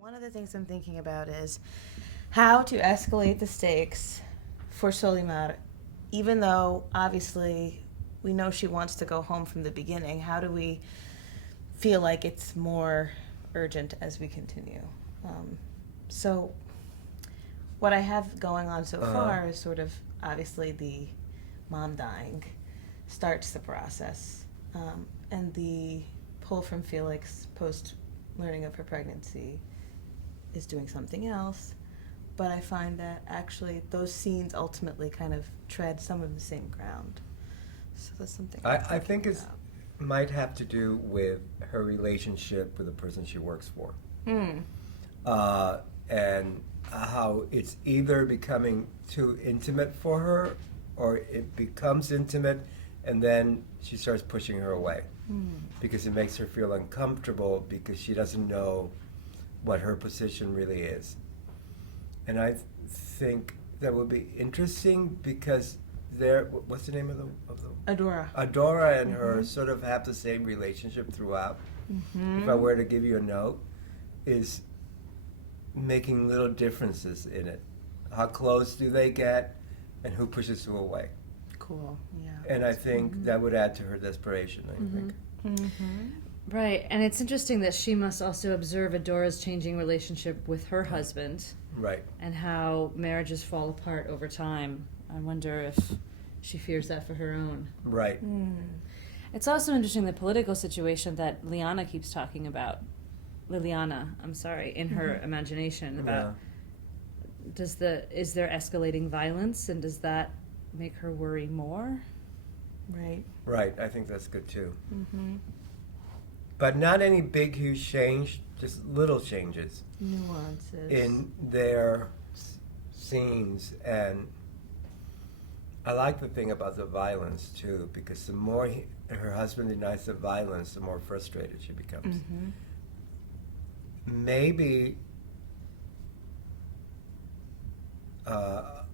One of the things I'm thinking about is how to escalate the stakes for Solimar, even though obviously we know she wants to go home from the beginning. How do we feel like it's more urgent as we continue? So what I have going on so far is sort of obviously the mom dying starts the process, and the pull from Felix post learning of her pregnancy is doing something else. But I find that actually those scenes ultimately kind of tread some of the same ground. So that's something I think it might have to do with her relationship with the person she works for. And how it's either becoming too intimate for her, or it becomes intimate and then she starts pushing her away because it makes her feel uncomfortable because she doesn't know what her position really is. And I think that would be interesting because what's the name of the Adora. Adora and her sort of have the same relationship throughout. If I were to give you a note, is making little differences in it. How close do they get, and who pushes who away? Cool. Yeah. And I think that would add to her desperation, I think. Right, and it's interesting that she must also observe Adora's changing relationship with her husband. Right. And how marriages fall apart over time. I wonder if she fears that for her own. Right. It's also interesting the political situation that Liliana keeps talking about. In her imagination about is there escalating violence, and does that make her worry more? Right. Right, I think that's good too. But not any big, huge change, just little changes. Nuances. In their scenes. And I like the thing about the violence too, because the more her husband denies the violence, the more frustrated she becomes. Maybe,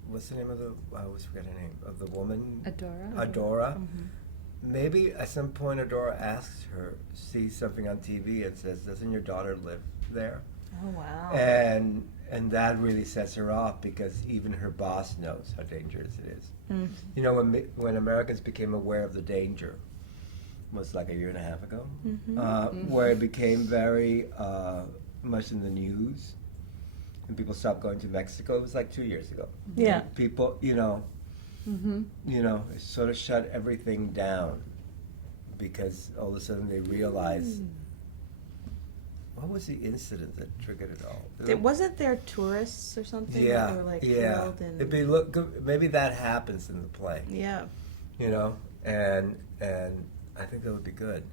what's the name of I always forget her name, of the woman? Adora. Maybe at some point Adora asks her, sees something on TV and says, doesn't your daughter live there? Oh, wow. And that really sets her off because even her boss knows how dangerous it is. You know, when Americans became aware of the danger, was like a year and a half ago, where it became very much in the news, and people stopped going to Mexico. It was like 2 years ago. Yeah. And people, you know, it sort of shut everything down because all of a sudden they realized, what was the incident that triggered it all? Wasn't there tourists or something that were like killed? And It'd be maybe that happens in the play. Yeah. You know, and I think that would be good.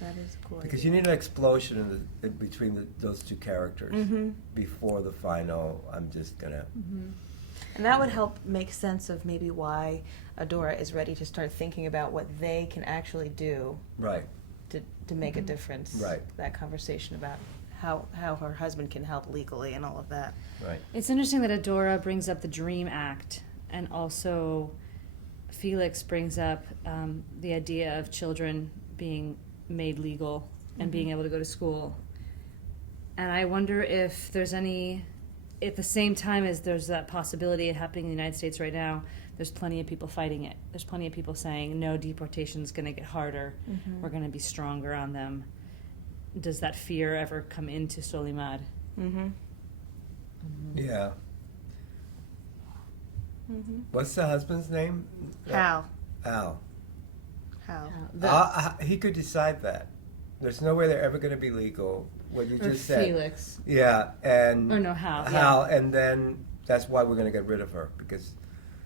That is cool. Because you need an explosion between those two characters before the final. I'm just gonna. And that would help make sense of maybe why Adora is ready to start thinking about what they can actually do. Right. To make a difference. Right. That conversation about how her husband can help legally and all of that. Right. It's interesting that Adora brings up the Dream Act, and also Felix brings up the idea of children being made legal and being able to go to school. And I wonder if there's any, at the same time as there's that possibility happening in the United States right now, there's plenty of people fighting it. There's plenty of people saying, no, deportation's going to get harder. We're going to be stronger on them. Does that fear ever come into Solimar? Yeah. What's the husband's name? Hal. Al. Hal. He could decide that. There's no way they're ever going to be legal. What you just said. Felix. Yeah, and Or no, Hal. Hal, and then that's why we're going to get rid of her, because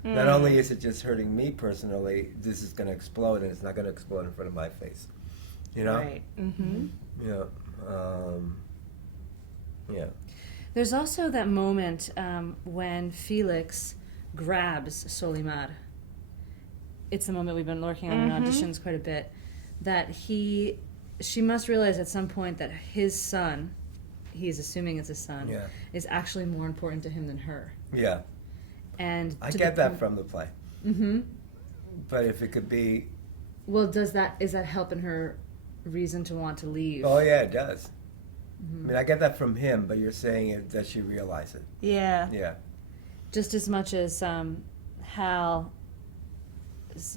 not only is it just hurting me personally, this is going to explode, and it's not going to explode in front of my face. You know? Right. Yeah. Yeah. There's also that moment when Felix grabs Solimar. It's the moment we've been working on in auditions quite a bit. That she must realize at some point that his son, he's assuming it's his son, is actually more important to him than her. Yeah. And I get that from the play. But if it could be... Well, is that helping her reason to want to leave? Oh, yeah, it does. I mean, I get that from him, but you're saying it, that she realized it. Yeah. Yeah. Just as much as Hal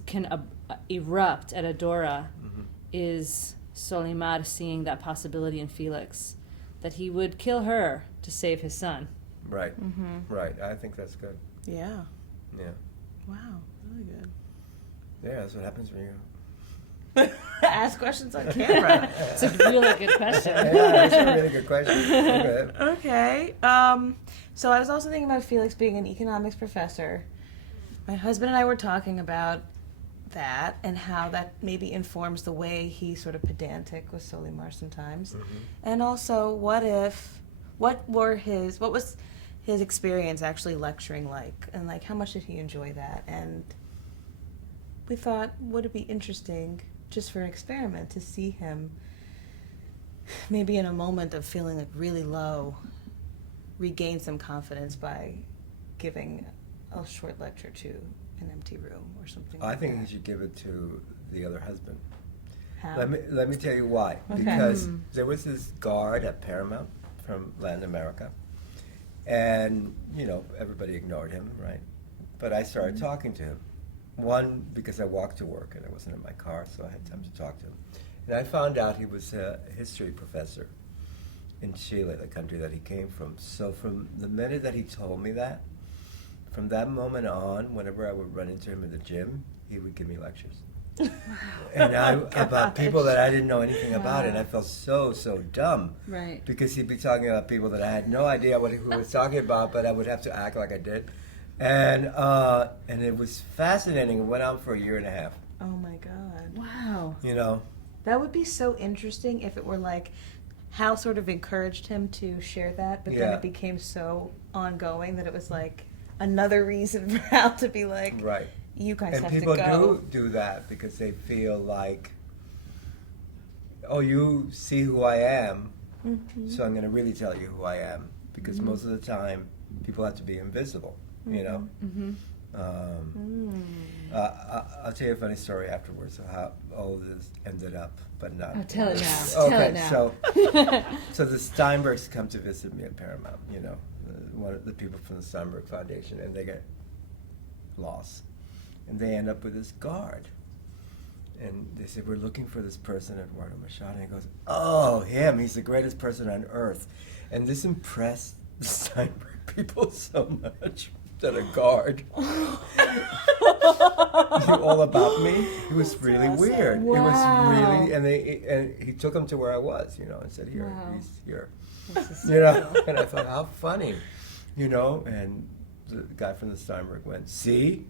can erupt at Adora, is Solimar seeing that possibility in Felix, that he would kill her to save his son. Right. Right. I think that's good. Yeah. Yeah. Wow. Really good. Yeah, that's what happens when you... Ask questions on camera. It's a really good question. Yeah, that's a really good question. Okay. Okay. So I was also thinking about Felix being an economics professor. My husband and I were talking about that and how that maybe informs the way he's sort of pedantic with Solimar sometimes. And also, what was his experience actually lecturing like? And like, how much did he enjoy that? And we thought, would it be interesting just for an experiment to see him maybe in a moment of feeling like really low, regain some confidence by giving a short lecture to an empty room or something I like think that. he should give it to the other husband. How? Let me tell you why. Okay. Because there was this guard at Paramount from Latin America, and everybody ignored him, right? But I started talking to him. One, because I walked to work and I wasn't in my car, so I had time to talk to him. And I found out he was a history professor in Chile, the country that he came from. So from the minute that he told me that, from that moment on, whenever I would run into him in the gym, he would give me lectures. And about people that I didn't know anything about, and I felt so dumb. Right. Because he'd be talking about people that I had no idea what he was talking about, but I would have to act like I did. And it was fascinating. It went on for 1.5 years. Oh my God. Wow. That would be so interesting if it were like Hal sort of encouraged him to share that, but then Yeah. it became so ongoing that it was like another reason for Hal to be like, Right. you guys And have to people go. do that because they feel like, oh, you see who I am, so I'm going to really tell you who I am. Because most of the time, people have to be invisible, I'll tell you a funny story afterwards of how all of this ended up, but not. Oh, tell it now. Okay, Tell it now. so the Steinbergs come to visit me at Paramount, one of the people from the Steinberg Foundation, and they get lost. And they end up with this guard. And they said, we're looking for this person, Eduardo Machado. And he goes, oh, him, he's the greatest person on earth. And this impressed the Steinberg people so much that a guard knew all about me. It was really weird. Wow. It was really, and he took him to where I was, and said, here, Wow. he's here. This is And I thought, how funny, and the guy from the Steinberg went, see?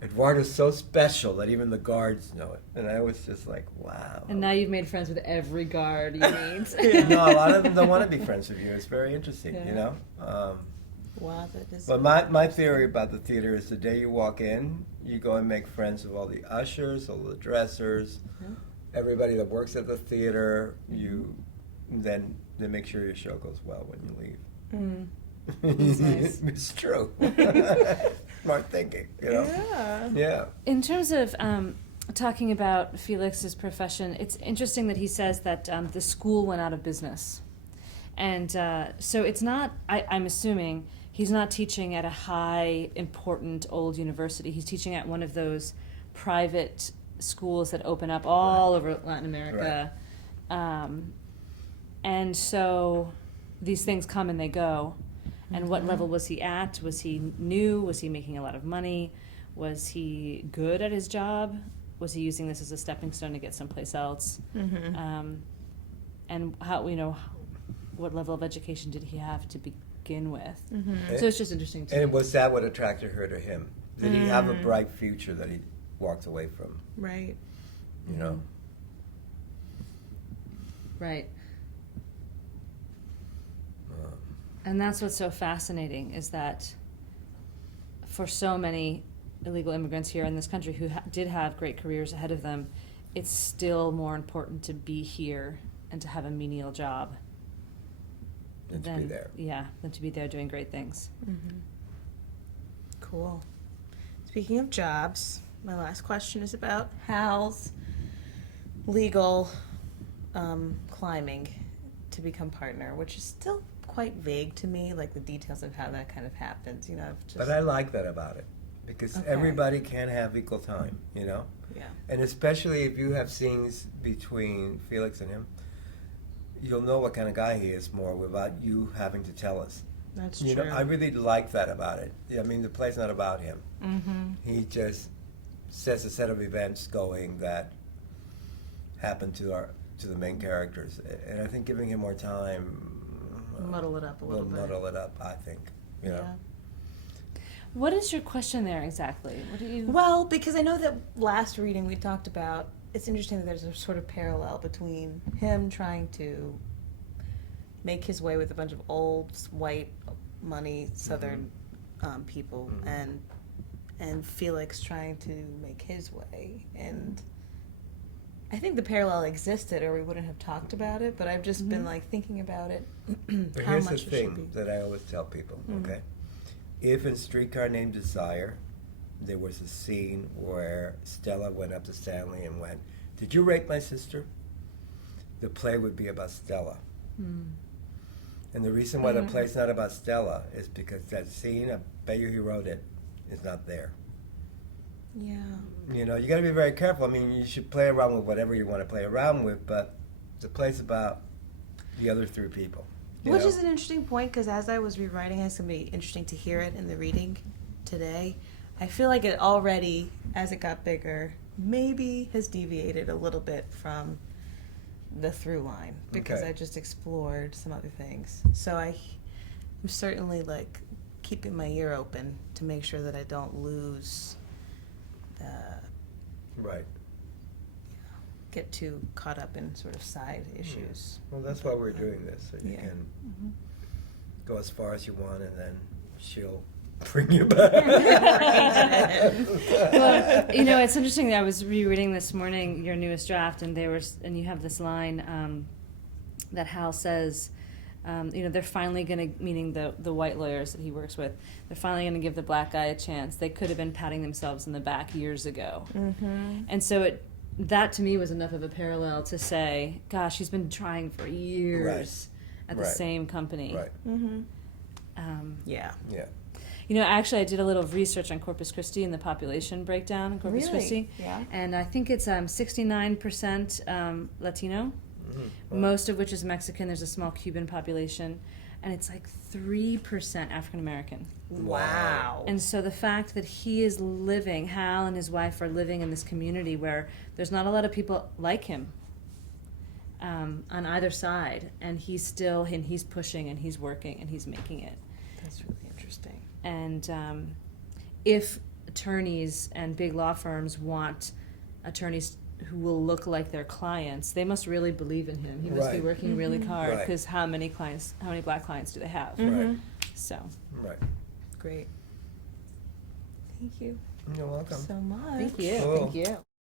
Eduardo's so special that even the guards know it. And I was just like, wow. And now you've made friends with every guard you meet. No, a lot of them don't want to be friends with you. It's very interesting, Yeah. Wow, that is. But my theory about the theater is the day you walk in, you go and make friends with all the ushers, all the dressers, everybody that works at the theater. Then they make sure your show goes well when you leave. That's nice. It's true. Smart thinking, Yeah. Yeah. In terms of talking about Felix's profession, it's interesting that he says that the school went out of business. And so it's not, I'm assuming, he's not teaching at a high, important, old university. He's teaching at one of those private schools that open up all over Latin America. And so these things come and they go. And what level was he at? Was he new? Was he making a lot of money? Was he good at his job? Was he using this as a stepping stone to get someplace else? And how, what level of education did he have to begin with? So it's just interesting to And me. was that what attracted her to him? Did he have a bright future that he walked away from? Right. Right. And that's what's so fascinating, is that for so many illegal immigrants here in this country who did have great careers ahead of them, it's still more important to be here and to have a menial job Than to be there. Yeah, than to be there doing great things. Cool. Speaking of jobs, my last question is about Hal's legal climbing to become partner, which is still quite vague to me, like the details of how that kind of happens, you know. Just, But I like that about it, because Okay. everybody can have equal time, you know? yeah. And especially if you have scenes between Felix and him, you'll know what kind of guy he is more without you having to tell us. That's You true. know, I really like that about it. I mean, the play's not about him. Mm-hmm. He just sets a set of events going that happen to the main characters, and I think giving him more time Muddle it up a will little bit. muddle it up. I think, you know. Yeah. What is your question there exactly? What do you? Well, because I know that last reading we talked about, it's interesting that there's a sort of parallel between him trying to make his way with a bunch of old white money Southern people, and Felix trying to make his way. And I think the parallel existed, or we wouldn't have talked about it. But I've just been like thinking about it. But how here's much the it should thing be. that I always tell people, okay? If in Streetcar Named Desire, there was a scene where Stella went up to Stanley and went, "Did you rape my sister?" The play would be about Stella. And the reason why the play's not about Stella is because that scene, I bet you he wrote it, is not there. Yeah. You know, you got to be very careful. I mean, you should play around with whatever you want to play around with, but the play's about the other three people. Which is an interesting point, because as I was rewriting, it's going to be interesting to hear it in the reading today. I feel like it already, as it got bigger, maybe has deviated a little bit from the through line, because Okay. I just explored some other things. So I'm certainly like keeping my ear open to make sure that I don't lose, Right. get too caught up in sort of side issues. Well, that's why we're doing this, so you Yeah. can go as far as you want, and then she'll bring you back. Well, you know, it's interesting. I was rereading this morning your newest draft, and you have this line that Hal says. You know, they're finally going to, meaning the white lawyers that he works with, they're finally going to give the black guy a chance. They could have been patting themselves in the back years ago. And so that to me was enough of a parallel to say, gosh, he's been trying for years at the Right. same company. Right. Yeah. Yeah. You know, actually, I did a little research on Corpus Christi and the population breakdown in Corpus Really? Christi. Yeah. And I think it's 69% Latino, most of which is Mexican. There's a small Cuban population. And it's like 3% African American. Wow. And so the fact that he is living, Hal and his wife are living in this community where there's not a lot of people like him on either side. And he's pushing and he's working and he's making it. That's really interesting. And if attorneys and big law firms want attorneys who will look like their clients, they must really believe in him. He must be Right. working really hard, Right. because how many black clients do they have? Right. So, Right. Great. Thank you You're welcome. so much. thank you. Cool. Thank you.